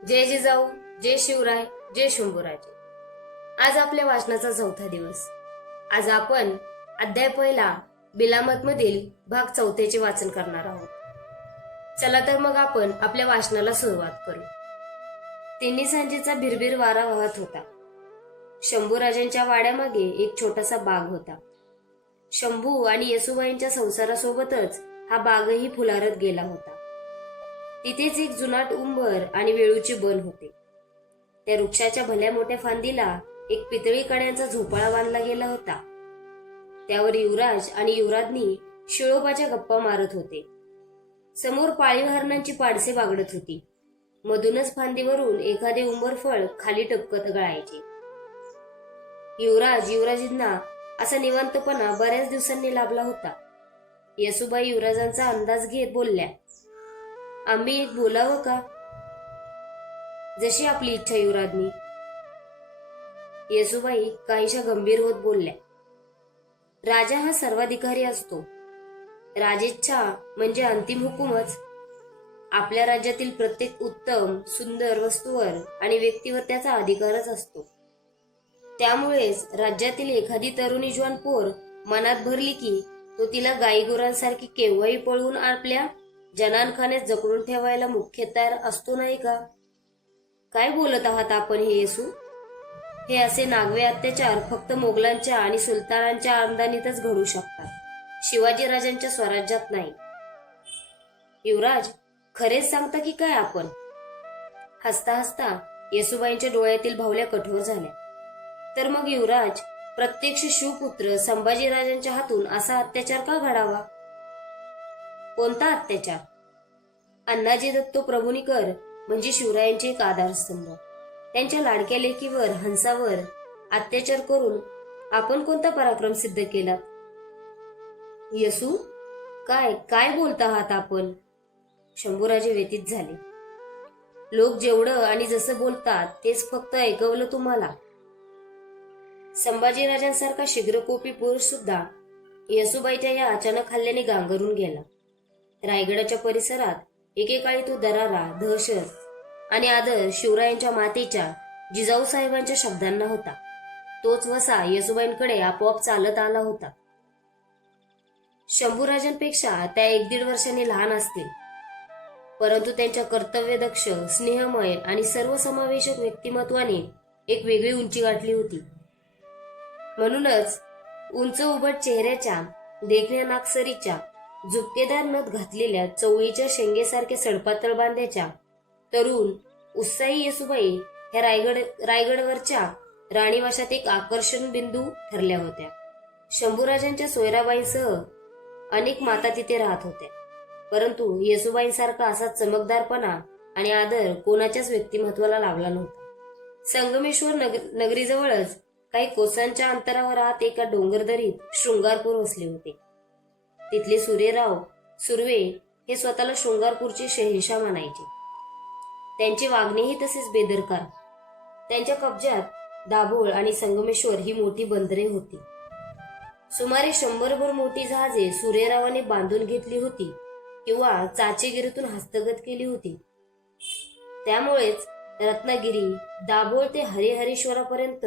जय जिजाऊ, जय शिवराय, जय शंभूराजे. आज आपल्या वाचनाचा चौथा दिवस. आज आपण अध्याय पहिला बिलामत मधील भाग 4 वाचन करणार आहोत. चला तर मग आपण आपल्या वाचनाला सुरुवात करू. तिन्ही सांजेचा भिरभिर वारा वाहत होता. शंभूराजांच्या वाड्यामागे एक छोटासा बाग होता. शंभू आणि येसुबाईंच्या संसारासोबतच हा बागही फुलारत गेला होता. तिथेच एक जुनाट उंबर आणि वेळूचे बन होते. त्या वृक्षाच्या भल्या मोठ्या फांदीला एक पितळी कड्यांचा झोपाळा बांधला गेला होता. त्यावर युवराज आणि युवराजनी शिळोबाच्या गप्पा मारत होते. समोर पाळीव हरणांची पाडसे बागडत होती. मधूनच फांदीवरून एखादे उंबर फळ खाली टपकत गळायचे. युवराजींना असा निवांतपणा बऱ्याच दिवसांनी लाभला होता. येसुबाई युवराजांचा अंदाज घेत बोलल्या, आम्ही एक बोलावं का? जशी आपली इच्छा युवराजनी. येसुबाई काहीशा गंभीर होत बोलल्या, राजा हा सर्वाधिकारी असतो. राजेच्छा म्हणजे अंतिम हुकूमच. आपल्या राज्यातील प्रत्येक उत्तम सुंदर वस्तूवर आणि व्यक्तीवर त्याचा अधिकारच असतो. त्यामुळेच राज्यातील एखादी तरुणी जवान पोर मनात भरली की तो तिला गाईगुरांसारखी केव्हाही पळवून आपल्या जनानखान्यात जकडून ठेवायला मुख्य तयार असतो नाही का? काय बोलत आहात आपण हे येसू? हे असे नागवे अत्याचार फक्त मोगलांच्या आणि सुलतानांच्या आमदानीतच घडू शकतात, शिवाजीराजांच्या स्वराज्यात नाही. युवराज, खरेच सांगता की काय आपण? हसता हसता येसुबाईंच्या डोळ्यातील भावल्या कठोर झाल्या. तर मग युवराज, प्रत्यक्ष शिवपुत्र संभाजीराजांच्या हातून असा अत्याचार का घडावा? कोणता अत्याचार? अण्णाजी दत्तो प्रभुनिकर म्हणजे शिवरायांचे एक आधारस्तंभ. त्यांच्या लाडक्या लेकीवर, हंसावर अत्याचार करून आपण कोणता पराक्रम सिद्ध केला? येसू, काय काय बोलता आहात आपण? शंभूराजे व्यतीत झाले. लोक जेवढं आणि जसं बोलतात तेच फक्त ऐकवलं तुम्हाला. संभाजीराजांसारखा शीघ्रकोपी पुरुष सुद्धा येसुबाईच्या या अचानक हल्ल्याने गांगरून गेला. रायगडाच्या परिसरात एकेकाळी तो दरारा, दहशत आणि आदर शिवरायांच्या मातेच्या, जिजाऊ साहेबांच्या शब्दांना होता. तोच वसा येसुबाईंकडे आपोआप चालत आला होता. शंभूराजांपेक्षा त्या 1-1.5 वर्षांनी लहान असतील, परंतु त्यांच्या कर्तव्यदक्ष, स्नेहमय आणि सर्वसमावेशक व्यक्तिमत्वाने एक वेगळी उंची गाठली होती. म्हणूनच उंच उभट चेहऱ्याच्या, देखण्या नाकसरीच्या, झुपकेदार नथ घातलेल्या, चवळीच्या शेंगेसारख्या सडपातळ बांध्याच्या तरुण उत्साही येसुबाई ह्या रायगडवरच्या राणीवाशात एक आकर्षण बिंदू ठरल्या होत्या. शंभूराजांच्या सोयराबाईंसह अनेक माता तिथे राहत होत्या, परंतु येसुबाईंसारखा असा चमकदारपणा आणि आदर कोणाच्याच व्यक्तिमत्वाला लाभला नव्हता. संगमेश्वर नगरीजवळच काही कोसांच्या अंतरावर आत एका डोंगरदरीत शृंगारपूर वसले होते. तिथले सूर्यराव सुर्वे हे स्वतःला शृंगारपूरचे शहेनशाह मानायचे. त्यांचे वागणेही तसेच बेदरकार. त्यांच्या कब्जात दाभोळ आणि संगमेश्वर ही मोठी बंदरे होती. सुमारे 100भर मोठी जहाजे सूर्यरावाने बांधून घेतली होती किंवा चाचेगिरीतून हस्तगत केली होती. त्यामुळेच रत्नागिरी, दाभोळ ते हरिहरेश्वरापर्यंत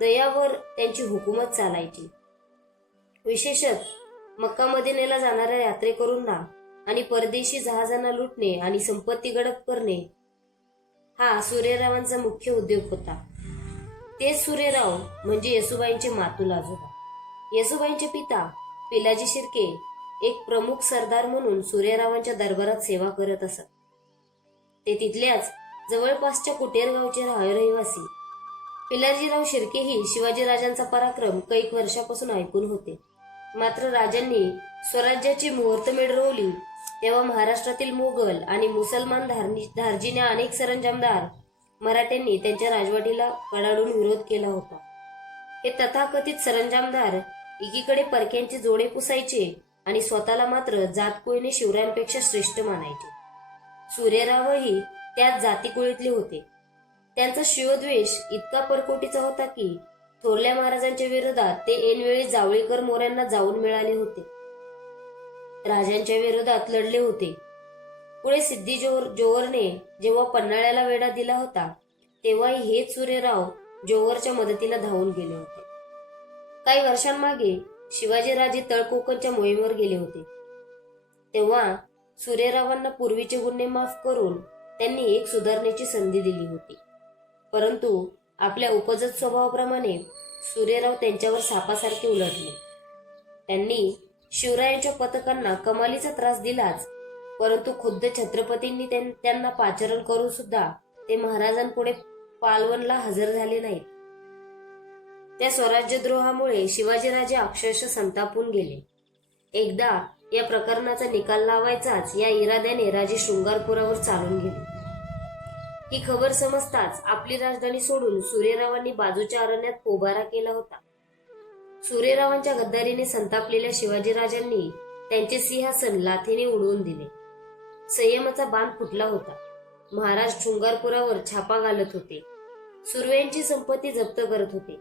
दयावर त्यांची हुकूमत चालायची. विशेषत मक्का मदिनेला जाणाऱ्या यात्रेकरूंना आणि परदेशी जहाजांना लुटणे आणि संपत्ती गडप करणे हा सूर्यरावांचा मुख्य उद्योग होता. तेच सूर्यराव म्हणजे येसुबाईंचे मातुल आजोबा. येसुबाईंचे पिता पिलाजी शिर्के एक प्रमुख सरदार म्हणून सूर्यरावांच्या दरबारात सेवा करत असत. ते तिथल्याच जवळपासच्या कुटेर गावचे रहिवासी. पिलाजीराव शिर्केही शिवाजीराजांचा पराक्रम कैक वर्षापासून ऐकून होते. मात्र राजांनी स्वराज्याची मुहूर्तमेढ रोवली तेव्हा महाराष्ट्रातील मोगल आणि मुसलमान धार्जिण्या अनेक सरंजामदार मराठ्यांनी त्यांच्या राजवटीला कडाडून विरोध केला होता. हे तथाकथित सरंजामदार एकीकडे परक्यांचे जोडे पुसायचे आणि स्वतःला मात्र जातकुळीने शिवरायांपेक्षा श्रेष्ठ मानायचे. सूर्यरावही त्याच जातीकुळीतले होते. त्यांचा शिवद्वेष इतका परकोटीचा होता की थोरल्या महाराजांच्या विरोधात ते ऐनवेळी जावळीकर मोऱ्यांना जाऊन मिळाले होते. राजांच्या विरोधात लढले होते. पुढे सिद्धी जोहरने जेव्हा पन्हाळ्याला वेढा दिला होता तेव्हाही हेच सूर्यराव जोहरच्या मदतीला धावून गेले होते. काही वर्षांमागे शिवाजीराजे तळकोकणच्या मोहिमेवर गेले होते. तेव्हा सूर्यरावांना पूर्वीचे गुन्हे माफ करून त्यांनी एक सुधारण्याची संधी दिली होती. परंतु आपल्या उपजत स्वभावाप्रमाणे सूर्यराव त्यांच्यावर सापासारखे उलटले. त्यांनी शिवरायांच्या पथकांना कमालीचा त्रास दिलाच, परंतु खुद्द छत्रपतींनी त्यांना पाचारण करून सुद्धा ते महाराजांपुढे पालवणला हजर झाले नाहीत. त्या स्वराज्यद्रोहामुळे शिवाजीराजे अक्षरशः संतापून गेले. एकदा या प्रकरणाचा निकाल लावायचाच या इराद्याने राजे शृंगारपुरावर चालून गेले. ही खबर समजताच आपली राजधानी सोडून सूर्यरावांनी बाजूच्या अरण्यात पोबारा केला होता. सूर्यरावांच्या गद्दारीने संतापलेल्या शिवाजीराजांनी त्यांचे सिंहासन लाथेने उडवून दिले. संयमाचा बांध फुटला होता. महाराज शृंगारपुरावर छापा घालत होते. सुर्व्यांची संपत्ती जप्त करत होते.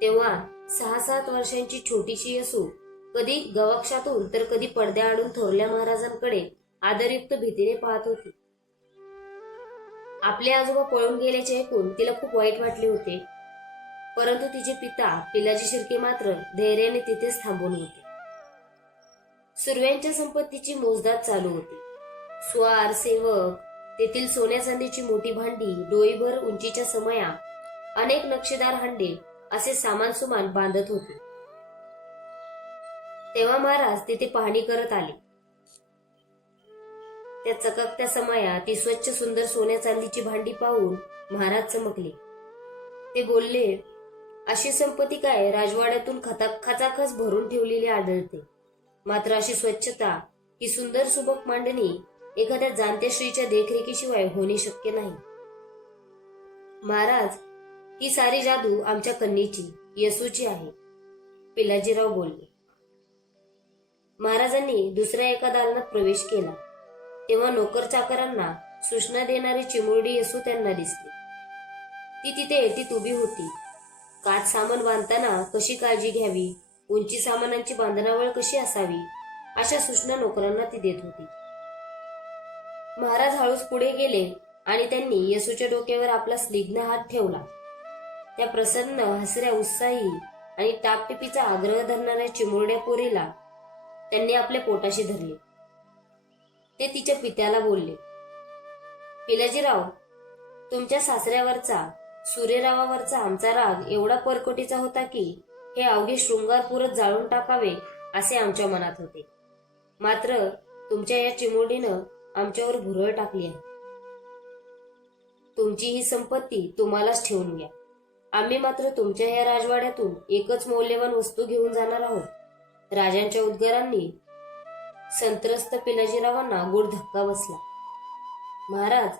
तेव्हा 6-7 वर्षांची छोटीशी येसू कधी गवाक्षातून तर कधी पडद्याआडून थोरल्या महाराजांकडे आदरयुक्त भीतीने पाहत होती. आपले आजोबा पळून गेल्याचे ऐकून तिला खूप वाईट वाटले होते. परंतु तिचे पिता पिलाजी शिर्के मात्र धैर्याने तिथेच थांबून होते. सुर्व्यांच्या संपत्तीची मोजदाद चालू होती. स्वार, सेवक, तेथील सोन्या चांदीची मोठी भांडी, डोईभर उंचीच्या समया, अनेक नक्षीदार हांडे असे सामान सुमान बांधत होते. तेव्हा महाराज तिथे पाहणी करत आले. त्या चककत्या समया, ती स्वच्छ सुंदर सोन्या चांदीची भांडी पाहून महाराज चमकले. ते बोलले, अशी संपत्ती काय राजवाड्यातून खचाखच भरून ठेवलेली आढळते. मात्र अशी स्वच्छता, ही सुंदर सुबक मांडणी एखाद्या जाणत्या स्त्रीच्या देखरेखीशिवाय होणे शक्य नाही. महाराज, ही सारी जादू आमच्या कन्येची, येसूची आहे, पिलाजीराव बोलले. महाराजांनी दुसऱ्या एका दालनात प्रवेश केला. तेव्हा नोकर चाकरांना सूचना देणारी चिमुरडी येसू त्यांना दिसली. ती तिथे एकटीत उभी होती. काच सामान बांधताना कशी काळजी घ्यावी, उंची सामानांची बांधणावळ कशी असावी, अशा सूचना नोकरांना ती देत होती. महाराज हळूच पुढे गेले आणि त्यांनी येसूच्या डोक्यावर आपला स्निग्ध हात ठेवला. त्या प्रसन्न, हसऱ्या, उत्साही आणि टापटिपीचा आग्रह धरणाऱ्या चिमुरड्या पोरीला त्यांनी आपल्या पोटाशी धरले. ते तिच्या पित्याला बोलले, पिलाजीराव, तुमच्या सासऱ्यावरचा, सूर्यरावावरचा आमचा राग एवढा परकोटीचा होता की हे अवघे शृंगारपूरच जाळून टाकावे असे आमच्या मनात होते. मात्र तुमच्या या चिमुरडीनं आमच्यावर भुरळ टाकली आहे. तुमची ही संपत्ती तुम्हालाच ठेवून घ्या. आम्ही मात्र तुमच्या या राजवाड्यातून एकच मौल्यवान वस्तू घेऊन जाणार आहोत. राजांच्या उद्गारांनी संत्रस्त पिलाजीरावांना गुढ धक्का बसला. महाराज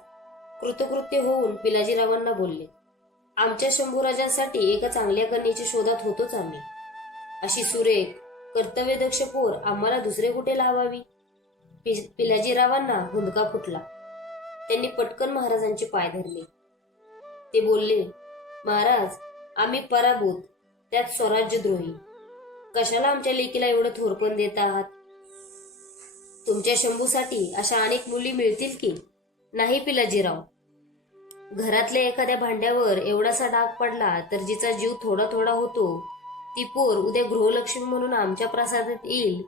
कृतकृत्य होऊन पिलाजीरावांना बोलले, आमच्या शंभूराजांसाठी एका चांगल्या कन्येच्या शोधात होतोच आम्ही. अशी सुरेख, कर्तव्यदक्ष पोर आम्हाला दुसरे कुठे लावावी. पिलाजीरावांना हुंदका फुटला. त्यांनी पटकन महाराजांचे पाय धरले. ते बोलले, महाराज, आम्ही पराभूत, त्यात स्वराज्यद्रोही. कशाला आमच्या लेकीला एवढं थोरपण देत आहात? तुमच्या शंभूसाठी अशा अनेक मुली मिळतील की नाही पिलाजीराव? घरातल्या एखाद्या भांड्यावर एवढासा डाग पडला तर जिचा जीव थोडा थोडा होतो, ती पोर उद्या गृहलक्ष्मी म्हणून आमच्या प्रासादात येईल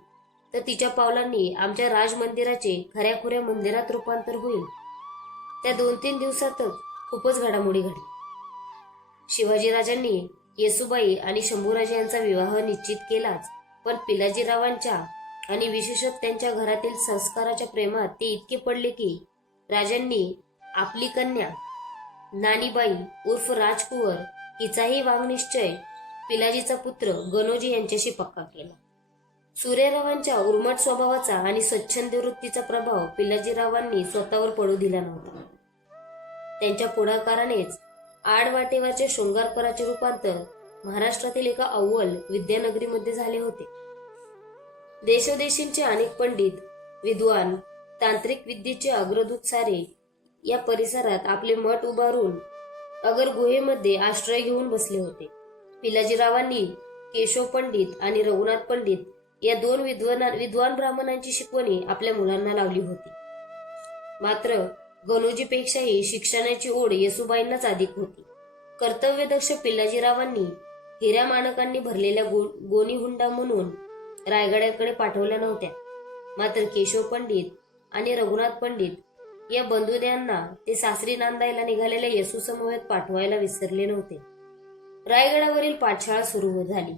तर तिच्या पावलांनी आमच्या राजमंदिराचे खऱ्याखुऱ्या मंदिरात रूपांतर होईल. त्या 2-3 दिवसातच खूपच घडामोडी घडली. शिवाजीराजांनी येसूबाई आणि शंभूराजे यांचा विवाह निश्चित केलाच, पण पिलाजीरावांच्या आणि विशेषत त्यांच्या घरातील संस्काराच्या प्रेमात ते इतके पडले की राजांनी आपली कन्या नानीबाई उर्फ राजकुंवर हिचाही वांगनिश्चय पिलाजीचा पुत्र गणोजी यांच्याशी पक्का केला. सूर्यरावांच्या उर्मट स्वभावाचा आणि स्वच्छंद वृत्तीचा प्रभाव पिलाजीरावांनी स्वतःवर पडू दिला नव्हता. त्यांच्या पुढाकारानेच आडवाटेवरचे शृंगारपराचे रूपांतर महाराष्ट्रातील एका अव्वल विद्यानगरीमध्ये झाले होते. देशोदेशींचे अनेक पंडित, विद्वान, तांत्रिक विद्येचे अग्रदूत सारे या परिसरात आपले मठ उभारून अगर गुहेमध्ये आश्रय घेऊन बसले होते. पिलाजीरावांनी केशव पंडित आणि रघुनाथ पंडित या 2 विद्वान ब्राह्मणांची शिकवणी आपल्या मुलांना लावली होती. मात्र गणोजीपेक्षाही शिक्षणाची ओढ येसूबाईंनाच अधिक होती. कर्तव्यदक्ष पिल्लाजीरावांनी हिऱ्या माणकांनी भरलेल्या गोणी हुंडा म्हणून रायगडाकडे पाठवल्या नव्हत्या. मात्र केशव पंडित आणि रघुनाथ पंडित या बंधुद्यांना ते सासरी नांदायला निघालेल्या येसू समवेत पाठवायला विसरले नव्हते. रायगडावरील पाठशाळा सुरू झाली.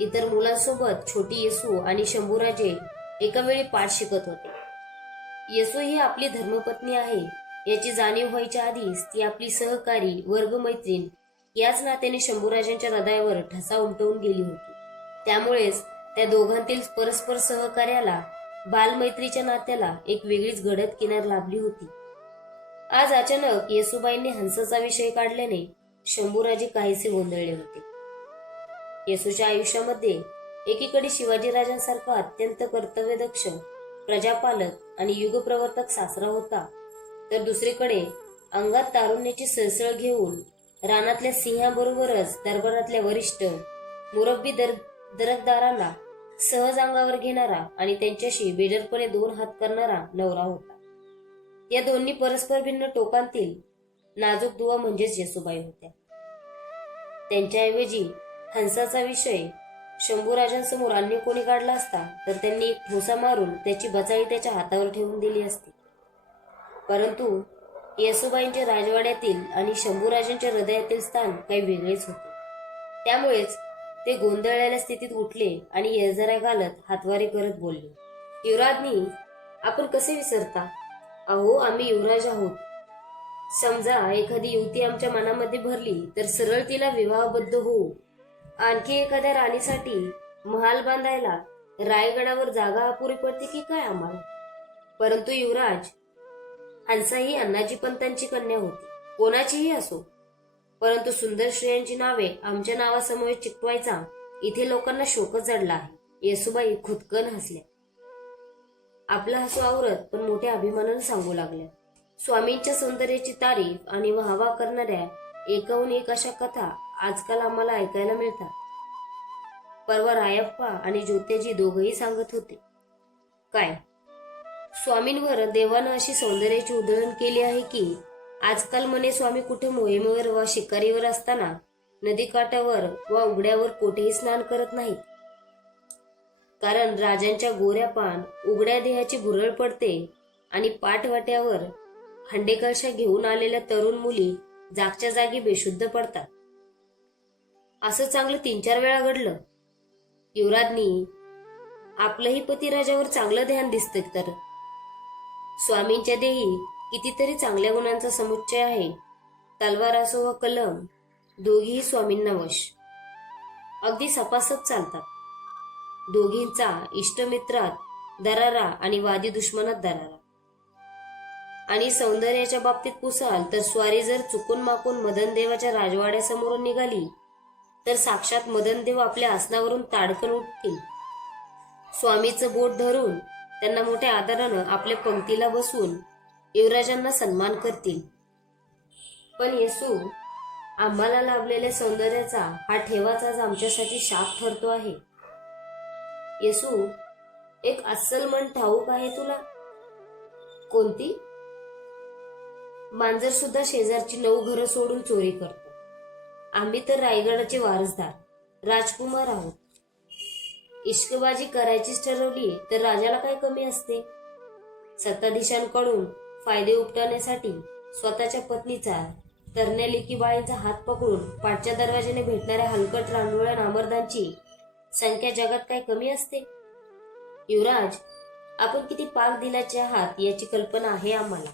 इतर मुलांसोबत छोटी येसू आणि शंभूराजे एका वेळी पाठ शिकत होते. येसू ही आपली धर्मपत्नी आहे याची जाणीव व्हायच्या आधीच ती आपली सहकारी वर्गमैत्रीण याच नात्याने शंभूराजांच्या हृदयावर ठसा उमटवून गेली होती. त्यामुळेच त्या दोघांतील परस्पर सहकार्याला, बालमैत्रीच्या नात्याला एक वेगळीच गडद किनार लाभली होती. आज अचानक येसूबाईंनी हंसाचा विषय काढल्याने शंभूराजे काहीसे गोंधळले होते. येसूच्या आयुष्यामध्ये एकीकडे शिवाजीराजांसारखा अत्यंत कर्तव्यदक्ष, प्रजापालक आणि युगप्रवर्तक सासरा होता, तर दुसरीकडे अंगात तारुण्याची सळसळ घेऊन रानातल्या सिंहाबरोबरच दरबारातल्या वरिष्ठ मुरब्बी दरकदारांना सहज अंगावर घेणारा आणि त्यांच्याशी बेडरपणे 2 हात करणारा नवरा होता. या दोन्ही परस्पर भिन्न टोकांतील नाजूक दुवा म्हणजेच येसूबाई होत्या. त्यांच्याऐवजी हंसाचा विषय शंभूराजांसमोर अन्य कोणी काढला असता तर त्यांनी एक ठोसा मारून त्याची बचाई त्याच्या हातावर ठेवून दिली असती. परंतु येसूबाईंच्या राजवाड्यातील आणि शंभूराजांच्या हृदयातील स्थान काही वेगळेच होते. त्यामुळेच ते गोंधळलेल्या स्थितीत उठले आणि येरझाऱ्या घालत हातवारे करत बोलले, युवराजनी, आपण कसे विसरता? अहो, आम्ही युवराज आहोत. समजा एखादी युवती आमच्या मनामध्ये भरली तर सरळ तिला विवाहबद्ध होऊ. आणखी एखाद्या राणीसाठी महाल बांधायला रायगडावर जागा अपुरी पडते की काय आम्हाला? परंतु युवराज, हंसा ही अण्णाजी पंतांची कन्या होती, कोणाचीही असो. परंतु सुंदर स्त्रियांची नावे आमच्या नावासमोर चिकटवायचा इथे लोकांना शोकच जडला आहे. येसूबाई खुदकन हसल्या. आपला हसू आवरत पण मोठ्या अभिमानाने सांगू लागल्या, स्वामींच्या सौंदर्याची तारीफ आणि वाहवा करणाऱ्या एकाहून एक अशा कथा आजकाल आम्हाला ऐकायला मिळतात. परवा रायप्पा आणि ज्योत्याजी दोघंही सांगत होते. काय, स्वामींवर देवानं अशी सौंदर्याची उधळण केली आहे की आजकाल म्हणे स्वामी कुठे मोहिमेवर वा शिकारीवर असताना नदीकाठावर वा उघड्यावर कोठेही स्नान करत नाहीत. कारण राजांच्या गोऱ्या पान उघड्या देहाची भुरळ पडते आणि पाठवाट्यावर हंडेकळशा घेऊन आलेल्या तरुण मुली जागच्या जागी बेशुद्ध पडतात. असं चांगलं 3-4 वेळा घडलं. युवराजनी, आपलंही पतिराजावर चांगलं ध्यान दिसतं. तर स्वामींच्या देही कितीतरी चांगल्या गुणांचा समुच्चय आहे. तलवार असो व कलम, दोघीही स्वामींना वश. अगदी सपासप चालतात. दोघींचा इष्टमित्रात दरारा आणि वादी दुश्मनात दरारा. आणि सौंदर्याच्या बाबतीत पुसाल तर स्वारी जर चुकून माकून मदनदेवाच्या राजवाड्यासमोरून निघाली तर साक्षात मदनदेव आपल्या आसनावरून ताडकन उठतील. स्वामीचं बोट धरून त्यांना मोठ्या आदरानं आपल्या पंक्तीला बसवून युवराजांना सन्मान करतील. पण येसू, आम्हाला लाभलेल्या सौंदर्याचा हा ठेवाचाच आमच्यासाठी शाप ठरतो आहे. येसू, एक अस्सल म्हण ठाऊक आहे तुला? कोणती? मांजर सुद्धा शेजारची 9 घरं सोडून चोरी करतो. आम्ही तर रायगडाचे वारसदार, राजकुमार आहोत. इश्कबाजी करायचीच ठरवली तर राजाला काय कमी असते? सत्ताधीशांकडून फायदे उपटवण्यासाठी स्वतःच्या पत्नीचा, तरण्या लेकी बाळींचा हात पकडून पाठच्या दरवाजाने भेटणाऱ्या हलकट रांडोळ्या नामर्दांची संख्या जगात काय कमी असते? युवराज, आपण किती पाक दिलाचे आहात याची कल्पना आहे आम्हाला.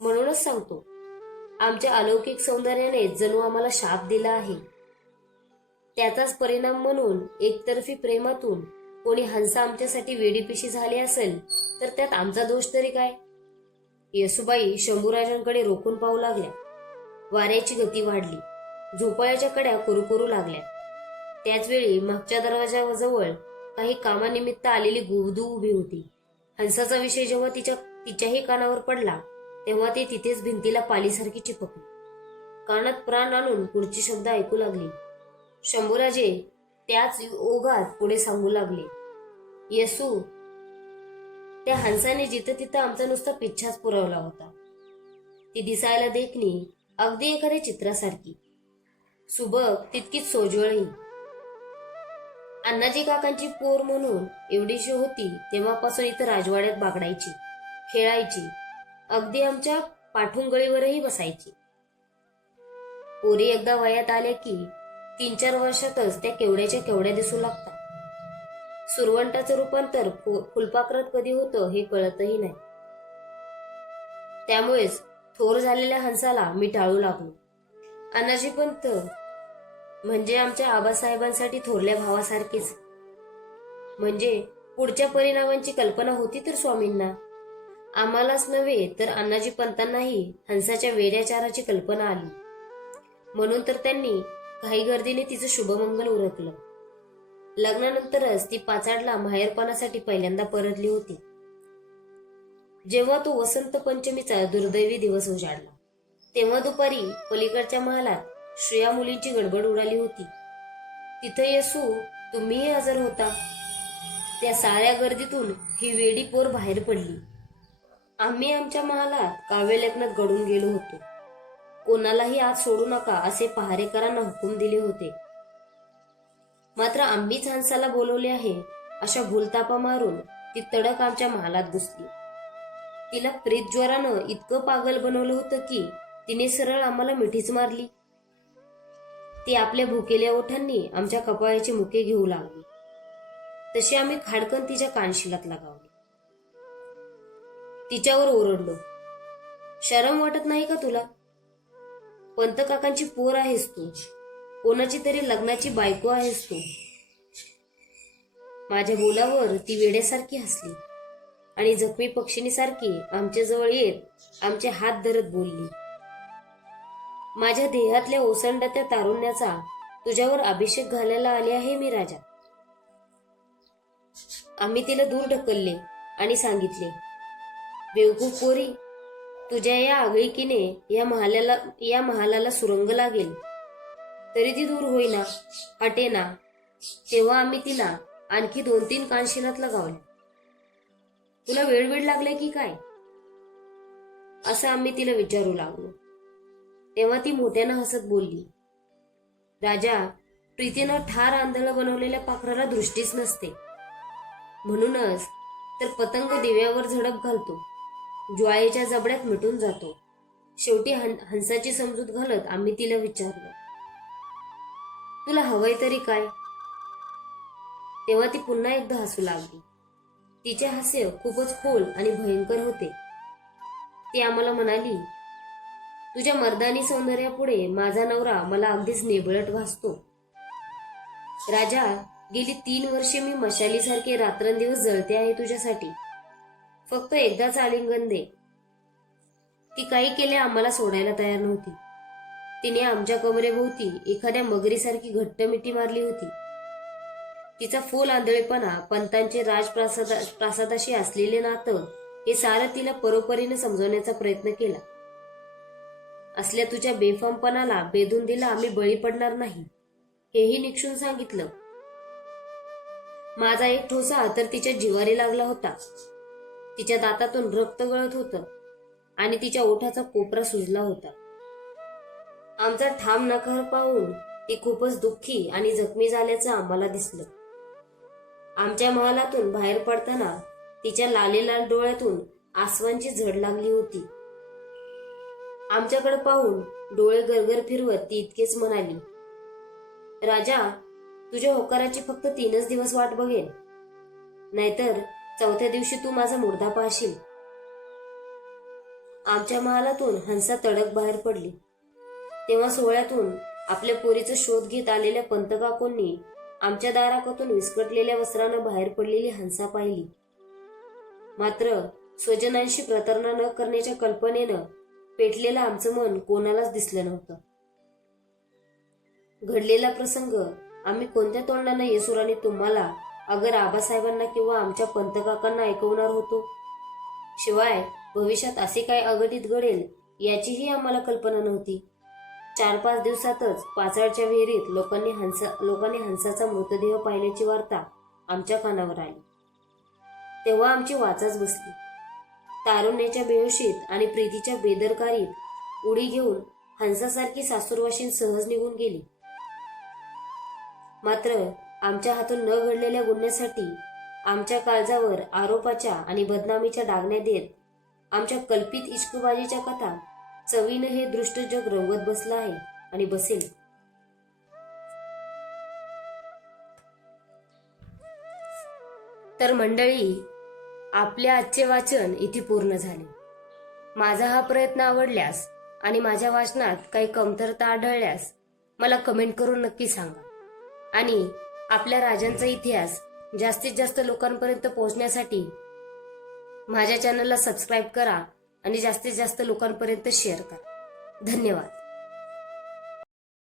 म्हणूनच सांगतो, आमच्या अलौकिक सौंदर्याने जणू आम्हाला शाप दिला आहे. त्याचाच परिणाम म्हणून एकतर्फी प्रेमातून कोणी हंसा आमच्यासाठी वेडीपिशी झाली असेल तर त्यात आमचा दोष तरी काय? येसूबाई शंभूराजांकडे रोखून पाहू लागल्या. वाऱ्याची गती वाढली. झोपाळ्याच्या कड्या कुरकुरू लागल्या. त्याचवेळी मागच्या दरवाजाजवळ काही कामानिमित्त आलेली गुवधू उभी होती. हंसाचा विषय जेव्हा तिच्याही कानावर पडला तेव्हा ती तिथेच भिंतीला पालीसारखी चिपकली. कानात प्राण आणून पुढची शब्द ऐकू लागली. शंभूराजे त्याच ओघात पुढे सांगू लागले, येसू, त्या हंसाने जिथं तिथं आमचा नुसता पिच्छाच पुरवला होता. ती दिसायला देखणी अगदी एखाद्या चित्रासारखी, सुबक तितकीच सोज्वळही. अण्णाजी काकांची पोर म्हणून एवढीशी होती तेव्हापासून इथं राजवाड्यात बागडायची, खेळायची, अगदी आमच्या पाठुंगळीवरही बसायची. पोरी एकदा वयात आल्या की 3-4 वर्षातच त्या केवढ्याच्या केवढ्या दिसू लागतात. सुरवंटाचं रूपांतर फुलपाखरात कधी होतं हे कळतही नाही. त्यामुळेच थोर झालेल्या हंसाला मी टाळू लागलो. अण्णाजी पंत म्हणजे आमच्या आबासाहेबांसाठी थोरल्या भावासारखेच. म्हणजे पुढच्या परिणामांची कल्पना होती तर स्वामींना, आम्हालाच नव्हे तर अण्णाजी पंतांनाही हंसाच्या वेड्याचाराची कल्पना आली. म्हणून तर त्यांनी काही गर्दीने तिचं शुभमंगल उरकलं. लग्नानंतरच ती पाचाडला माहेरपणासाठी पहिल्यांदा परतली होती. जेव्हा तो वसंत पंचमीचा दुर्दैवी दिवस उजाडला तेव्हा दुपारी पलीकडच्या महालात श्रेया मुलींची गडबड उडाली होती. तिथं येसू तुम्हीही हजर होता. त्या साऱ्या गर्दीतून ही वेडी पोर बाहेर पडली. आम्ही आमच्या महालात काव्य लग्नात गडून गेलो होतो. कोणालाही आत सोडू नका असे पहारेकरांना हुकूम दिले होते. मात्र आम्हीच हंसाला बोलवले आहे अशा भूलतापा मारून ती तडक आमच्या महालात घुसली. तिला प्रेत ज्वरानं इतकं पागल बनवलं होतं की तिने सरळ आम्हाला मिठीच मारली. ती आपल्या भुकेल्या ओठांनी आमच्या कपाळाची मुके घेऊ लागली. तशी आम्ही खाडकन तिच्या कानशिलात लगावली. तिच्यावर ओरडलो, शरम वाटत नाही का तुला? पंत काकांची पोर आहेस तू, कोणाची तरी लग्नाची बायको आहेस तू. माझ्या बोलावर ती वेड्यासारखी हसली आणि जखमी पक्षिणीसारखी आमच्या जवळ येत आमचे हात धरत बोलली, माझ्या देहातल्या ओसंडत्या तारुण्याचा तुझ्यावर अभिषेक घालायला आले आहे मी राजा. आम्ही तिला दूर ढकलले आणि सांगितले, बेवकूफ पोरी, तुझ्या या आगळीकीने या महालाला सुरंग लागेल तरी ती दूर होईना, हटेना. तेव्हा आम्ही तिला आणखी 2-3 कानशिलात लगावले. तुला वेळ लागलाय की काय असं आम्ही तिला विचारू लागलो. तेव्हा ती मोठ्यानं हसत बोलली, राजा, प्रीतीनं ठार आंधळ बनवलेल्या पाखराला दृष्टीच नसते. म्हणूनच तर पतंग दिव्यावर झडप घालतो, ज्वाळेच्या जबड्यात मिटून जातो. शेवटी हंसाची समजूत घालत आम्ही तिला विचारलं, तुला हवंय तरी काय? तेव्हा ती पुन्हा एकदा हसू लागली. तिचे हास्य खूपच खोल आणि भयंकर होते. ती आम्हाला म्हणाली, तुझ्या मर्दानी सौंदर्यापुढे माझा नवरा मला अगदीच नेबळट भासतो. राजा, गेली 3 वर्षे मी मशालीसारखे रात्रंदिवस जळते आहे तुझ्यासाठी. फक्त एकदाच आलिंगन दे. ती काही केले आम्हाला सोडायला तयार नव्हती. तिने आमच्या कमरेभोवती एखाद्या मगरीसारखी घट्ट मिठी मारली होती. तिचा फोल आंधळेपणा, पंतांचे राजप्रासादाशी असलेले नातं हे सारं तिला परोपरीने समजवण्याचा प्रयत्न केला. असल्या तुझ्या बेफामपणाला बेधुंदीला आम्ही बळी पडणार नाही हेही निक्षून सांगितलं. माझा एक ठोसा तर तिच्या जिवारी लागला होता. तिच्या दातातून रक्त गळत होतं आणि तिच्या ओठाचा कोपरा सुजला होता. आमचा ठाम नकार पाहून ती खूपच दुःखी आणि जखमी झाल्याचं आम्हाला दिसलं. आमच्या महालातून बाहेर पडताना तिच्या लालेलाल डोळ्यातून आसवांची झड लागली होती. आमच्याकडे पाहून डोळे गरगर फिरवत ती इतकेच म्हणाली, राजा, तुझ्या होकाराची फक्त 3च दिवस वाट बघेन, नाहीतर 4थ्या दिवशी तू माझा मुर्दा पाहशील. आमच्या महालातून हंसा तडक बाहेर पडली. तेव्हा सोहळ्यातून आपल्या पोरीचा शोध घेत आलेल्या पंतकाकोंनी आमच्या दाराकातून विस्कटलेल्या वस्त्रानं बाहेर पडलेली हंसा पाहिली. मात्र स्वजनांशी प्रतारणा न करण्याच्या कल्पनेनं पेटलेलं आमचं मन कोणालाच दिसलं नव्हतं. घडलेला प्रसंग आम्ही कोणत्या तोंडानं येसुराने तुम्हाला, अगर आबासाहेबांना किंवा आमच्या पंतकाकांना ऐकवणार होतो? शिवाय भविष्यात असे काय अघटित घडेल याचीही आम्हाला कल्पना नव्हती. 4-5 दिवसातच पाचाडच्या विहिरीत लोकांनी हंसाचा मृतदेह पाहिल्याची वार्ता आमच्या कानावर आली. तेव्हा आमची वाचाच बसली. तारुण्याच्या बेहोशीत आणि प्रीतीच्या बेदरकारीत उडी घेऊन हंसासारखी सासूरवाशीन सहज निघून गेली. मात्र आमच्या हातून न घडलेल्या गुन्ह्यासाठी आमच्या काळजावर आरोपाच्या आणि बदनामीच्या डागण्या देत आमच्या कल्पित इश्कबाजीच्या कथा चवीनं हे दृष्ट जग रंगत बसलं आहे आणि बसेल. तर मंडळी, आपले आजचे वाचन इथे पूर्ण झाले. माझा हा प्रयत्न आवडल्यास आणि माझ्या वाचनात काही कमतरता आढळल्यास मला कमेंट करून नक्की सांगा. आणि आपल्या राजांचा इतिहास जास्तीत जास्त लोकांपर्यंत पोहोचण्यासाठी माझ्या चॅनलला सबस्क्राईब करा आणि जास्तीत जास्त लोकांपर्यंत शेअर करा. धन्यवाद.